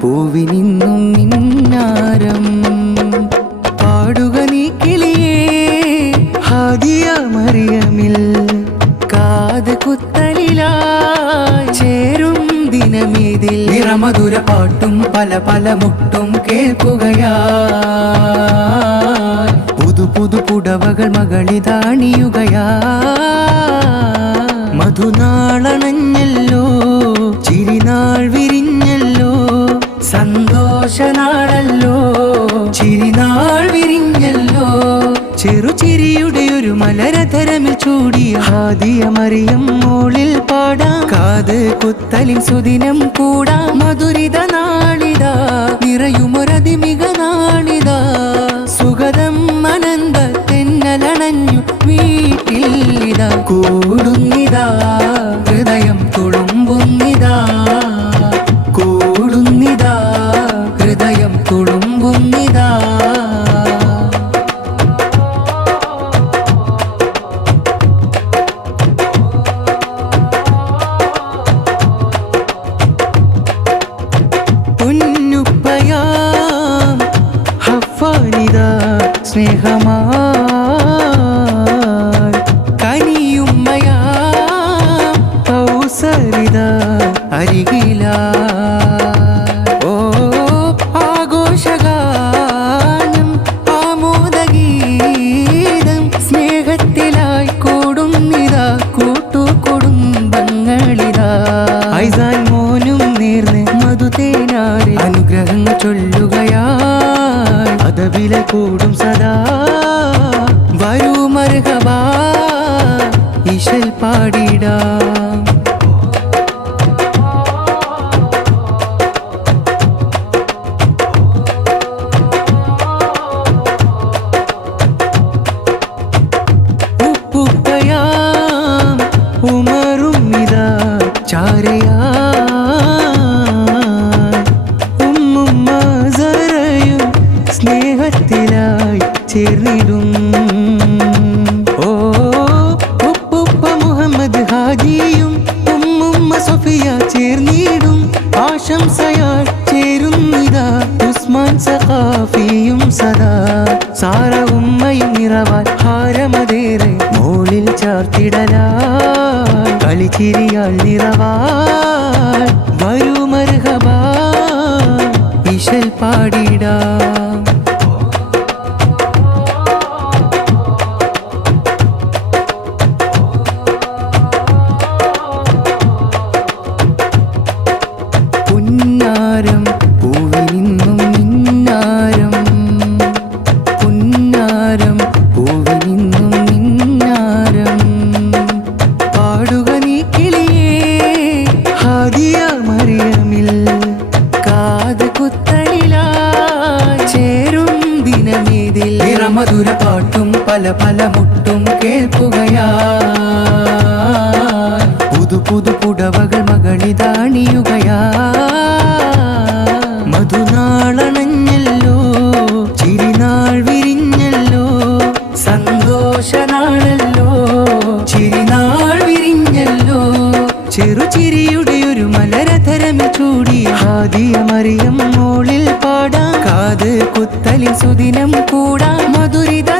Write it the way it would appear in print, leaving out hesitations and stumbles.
പൂവിനിന്നും മിന്നാരം പാടുക നീ കിളിയേ ഹാദിയ മറിയമിൽ കാത് കുത്തലിലായി ചേരും ദിനമേതിൽ നിറമധുര പാട്ടും പല പല മുട്ടും കേൾക്കുകയാ പുതു പുതു പുടവകൾ മകളിതാണിയുകയാ മധുനാളണഞ്ഞല്ലോ ചിരിനാൾ വിരിഞ്ഞല്ലോ സന്തോഷനാളല്ലോ ചിരിനാൾ വിരിഞ്ഞല്ലോ ചെറുചിരിയുടെ ഒരു മലരധരമിൽ ചൂടിയ ഹാദിയ മറിയം മോളിൽ പാടാം കാത് കുത്തലിൻ സുദിനം കൂടാം മധുരിത നാളിതാ നിറയുമൊരതിമിക നാളിതാ സുഗതം അനന്ത തെന്നലണഞ്ഞു വീട്ടിൽ ഇതാ കൂടുന്നിതാ ഹൃദയം തുളുമ്പുന്നിതാ കൂടുന്നിതാ ഹൃദയം തുളുമ്പുന്നിതാ പൊന്നുപ്പയാം ഹഫ്ഫാനിതാ സ്നേഹമാ കനിയുമ്മയാ കൗസരിതാ അരികിലാ ഓ ആഘോഷഗാനം ആമോദഗീതം സ്നേഹത്തിലായി കൂടുന്നിതാ കൂട്ടുകുടുംബങ്ങളിതാ ഐസാൻ മോനും നേർന്ന് മധുതേനാരെ അനുഗ്രഹങ്ങൾ ചൊല്ലുകയായി അതവില കൂടും സദാ വരൂ മർഹബാ ഇശൽ പാടിടാം ഉപ്പുപ്പയാം ഉമറും ഇതാ ചാരയാ ഉമ്മുമ്മ സറയും സ്നേഹത്തിലായി ചേർന്നിടും ഓ ഉപ്പുപ്പ മുഹമ്മദ് ഹാജിയും ഉമ്മുമ്മ സഫിയ ചേർന്നിടും ആശംസയാൽ ചേരുന്നിതാ ഉസ്മാൻ സഖാഫിയും സദാ സാറ ഉമ്മയും നിറവാൽ ഹാരമതേറെ മോളിൽ ചാർത്തിടലാൽ കളിച്ചിരിയാൽ നിറവാൽ വരൂ മർഹബാ ഇശൽ പാടിടാം പുന്നാരം പൂവിനിന്നും മിന്നാരം പുന്നാരം പൂവിനിന്നും മിന്നാരം പാടുക നീ കിളിയേ ഹാദിയ മറിയമിൽ കാത് കുത്തലിലായി ചേരും ദിനമേതിൽ നിറമധുര പാട്ടും പല പല മുട്ടും കേൾക്കുകയാ പുതു പുതു പുടവകൾ മകളിതാണിയുകയാ മധുനാളണഞ്ഞല്ലോ ചിരിനാൾ വിരിഞ്ഞല്ലോ സന്തോഷനാളല്ലോ ചിരിനാൾ വിരിഞ്ഞല്ലോ ചെറുചിരിയുടെ ഒരു മലരധരമിൽ ചൂടിയ ഹാദിയ മറിയം മോളിൽ പാടാം കാത് കുത്തലിൻ സുദിനം കൂടാം മധുരിത